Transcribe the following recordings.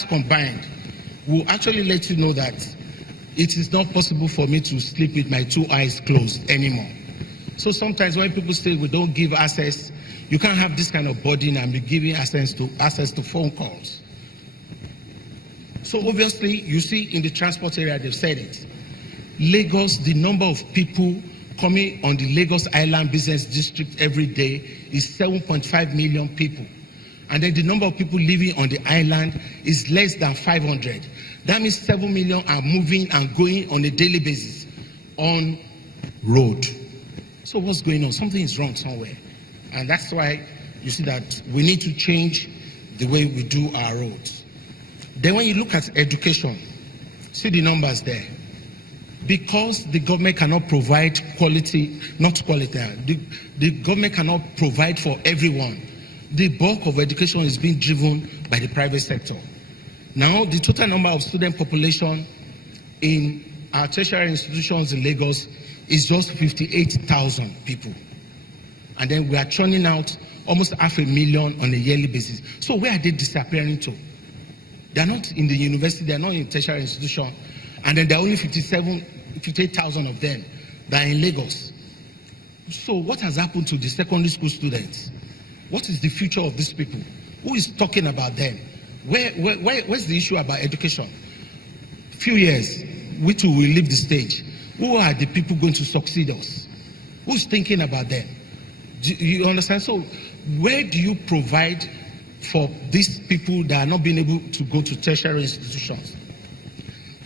that combined will actually let you know that it is not possible for me to sleep with my two eyes closed anymore. So sometimes when people say we don't give access, you can't have this kind of burden and be giving access to phone calls. So obviously, you see in the transport area, they've said it. Lagos, the number of people coming on the Lagos Island Business District every day is 7.5 million people. And then the number of people living on the island is less than 500. That means 7 million are moving and going on a daily basis on road. So what's going on? Something is wrong somewhere. And that's why you see that we need to change the way we do our roads. Then when you look at education, see the numbers there. Because the government cannot provide quality, not quality, the government cannot provide for everyone. The bulk of education is being driven by the private sector. Now, the total number of student population in our tertiary institutions in Lagos is just 58,000 people. And then we are churning out almost 500,000 on a yearly basis. So where are they disappearing to? They are not in the university, they are not in tertiary institution. And then there are only 58,000 of them that are in Lagos. So what has happened to the secondary school students? What is the future of these people? Who is talking about them? Where's the issue about education? Few years, we too will leave the stage. Who are the people going to succeed us? Who's thinking about them? Do you understand? So where do you provide for these people that are not being able to go to tertiary institutions?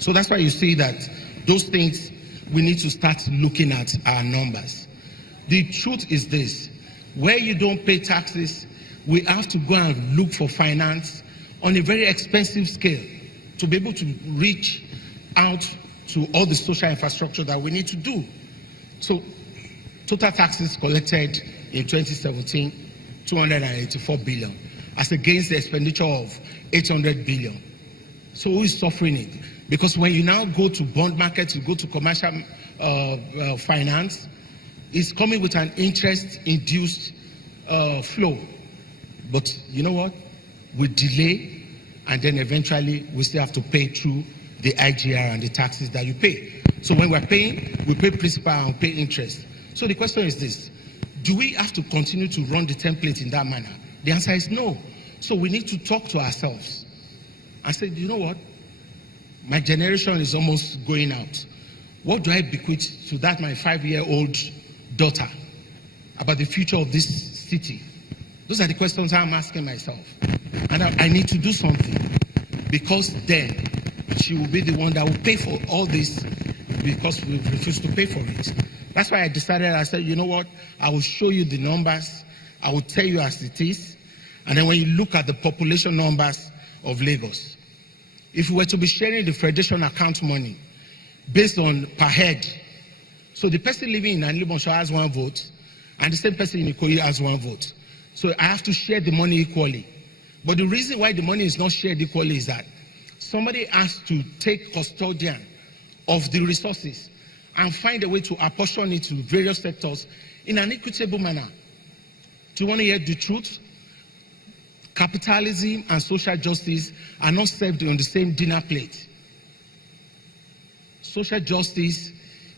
So that's why you see that those things, we need to start looking at our numbers. The truth is this: where you don't pay taxes, we have to go and look for finance on a very expensive scale to be able to reach out to all the social infrastructure that we need to do. So total taxes collected in 2017, 284 billion, as against the expenditure of 800 billion. So who is suffering it? Because when you now go to bond market, you go to commercial finance, it's coming with an interest-induced flow. But you know what? We delay, and then eventually we still have to pay through the IGR and the taxes that you pay. So when we're paying, we pay principal and pay interest. So the question is this: do we have to continue to run the template in that manner? The answer is no. So we need to talk to ourselves and say, you know what? My generation is almost going out. What do I bequeath to that my 5-year-old daughter about the future of this city? Those are the questions I'm asking myself. And I need to do something, because then she will be the one that will pay for all this, because we refuse to pay for it. That's why I said, you know what? I will show you the numbers. I will tell you as it is. And then when you look at the population numbers of Lagos, if we were to be sharing the federation account money based on per head, so the person living in Anlibonsho has 1 vote, and the same person in Ikoyi has 1 vote. So I have to share the money equally. But the reason why the money is not shared equally is that somebody has to take custodian of the resources and find a way to apportion it to various sectors in an equitable manner. Do you want to hear the truth? Capitalism and social justice are not served on the same dinner plate. Social justice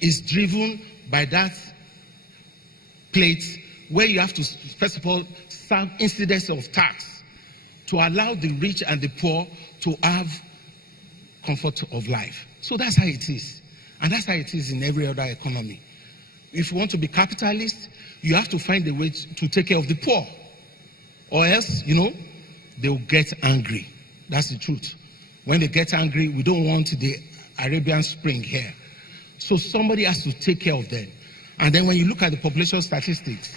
is driven by that plate where you have to, first of all, serve incidence of tax to allow the rich and the poor to have comfort of life. So that's how it is. And that's how it is in every other economy. If you want to be capitalist, you have to find a way to take care of the poor. Or else, they will get angry. That's the truth. When they get angry, we don't want the Arabian Spring here. So somebody has to take care of them. And then when you look at the population statistics,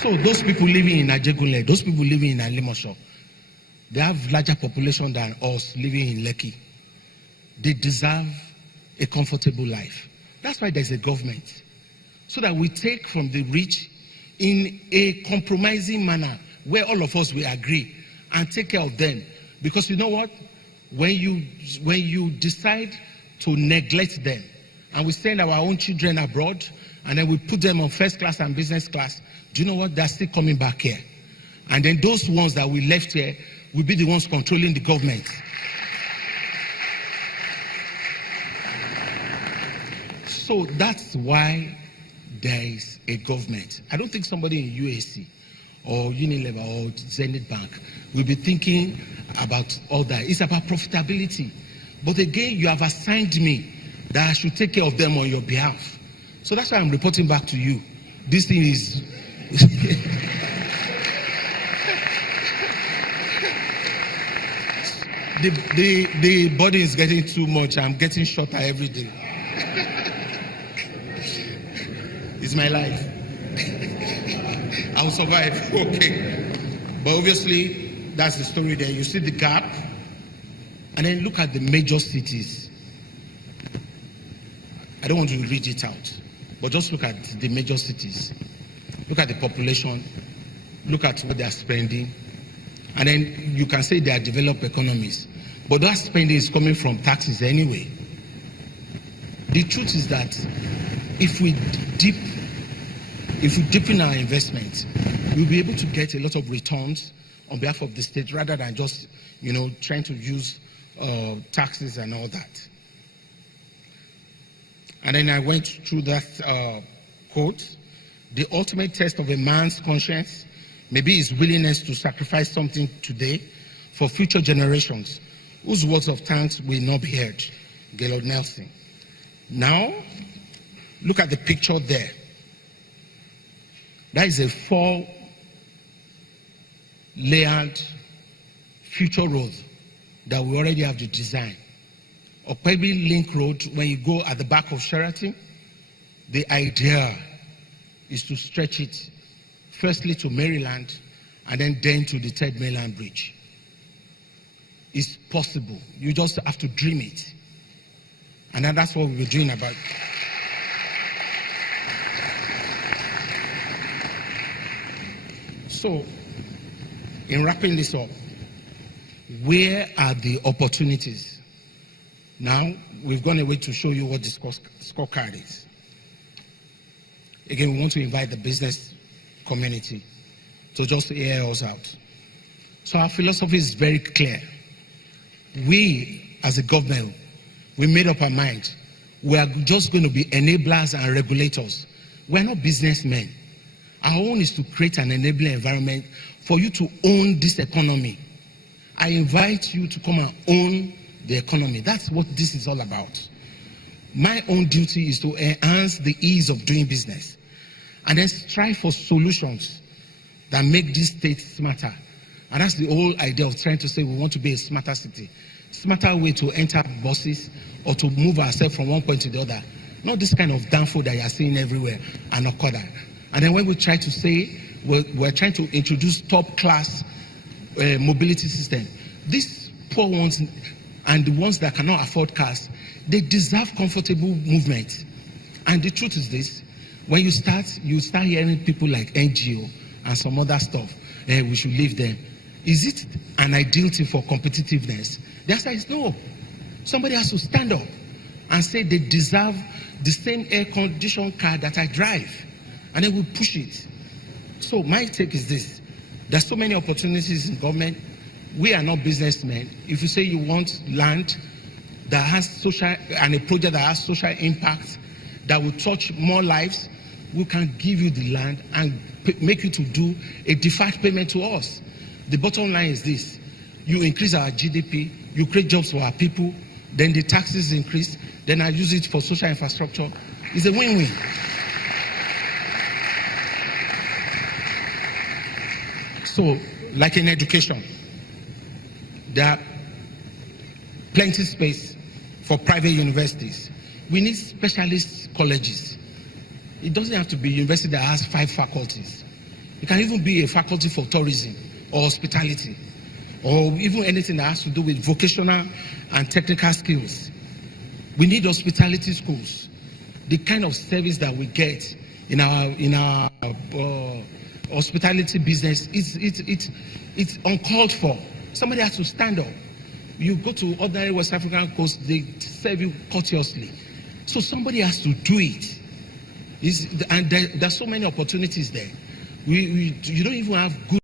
so those people living in Ajegule, those people living in Alimosho, they have larger population than us living in Lekki. They deserve a comfortable life. That's why there's a government. So that we take from the rich in a compromising manner where all of us will agree and take care of them. Because you know what? When you decide to neglect them, and we send our own children abroad and then we put them on first class and business class. Do you know what? They're still coming back here. And then those ones that we left here will be the ones controlling the government. So that's why there is a government. I don't think somebody in UAC or Unilever or Zenith Bank will be thinking about all that. It's about profitability. But again, you have assigned me that I should take care of them on your behalf. So that's why I'm reporting back to you. This thing is... the body is getting too much. I'm getting shorter every day. It's my life. I'll survive. Okay. But obviously, that's the story there. You see the gap. And then look at the major cities. I don't want to read it out. But just look at the major cities. Look at the population. Look at what they are spending. And then you can say they are developed economies. But that spending is coming from taxes anyway. The truth is that if we deepen our investment, we'll be able to get a lot of returns on behalf of the state rather than just, trying to use taxes and all that. And then I went through that quote. The ultimate test of a man's conscience may be his willingness to sacrifice something today for future generations whose words of thanks will not be heard. Gaylord Nelson. Now, look at the picture there. That is a 4-layered future road that we already have the design. Okpebi Link Road, when you go at the back of Sheraton, the idea is to stretch it firstly to Maryland and then to the 3rd Mainland Bridge. It's possible. You just have to dream it. And that's what we're doing about. So, in wrapping this up, where are the opportunities? Now, we've gone away to show you what the scorecard is. Again, we want to invite the business community to just hear us out. So our philosophy is very clear. We, as a government, we made up our mind. We are just going to be enablers and regulators. We're not businessmen. Our own is to create an enabling environment for you to own this economy. I invite you to come and own the economy. That's what this is all about. My own duty is to enhance the ease of doing business and then strive for solutions that make this state smarter. And that's the whole idea of trying to say we want to be a smarter city. Smarter way to enter buses or to move ourselves from one point to the other. Not this kind of downfall that you are seeing everywhere and Okada. And then when we try to say we're trying to introduce top-class mobility system, these poor ones and the ones that cannot afford cars, they deserve comfortable movement. And the truth is this: when you start hearing people like NGO and some other stuff, we should leave them. Is it an ideal thing for competitiveness? The answer is no. Somebody has to stand up and say they deserve the same air-conditioned car that I drive, and then we push it. So my take is this: there's so many opportunities in government. We are not businessmen. If you say you want land that has social and a project that has social impact that will touch more lives, we can give you the land and make you to do a deferred payment to us. The bottom line is this: you increase our GDP, you create jobs for our people, then the taxes increase, then I use it for social infrastructure. It's a win-win. So, like in education, there are plenty of space for private universities. We need specialist colleges. It doesn't have to be a university that has 5 faculties. It can even be a faculty for tourism or hospitality, or even anything that has to do with vocational and technical skills. We need hospitality schools. The kind of service that we get in our hospitality business, it's uncalled for. Somebody has to stand up. You go to ordinary West African coast, they serve you courteously. So somebody has to do it. And there's so many opportunities there. You don't even have good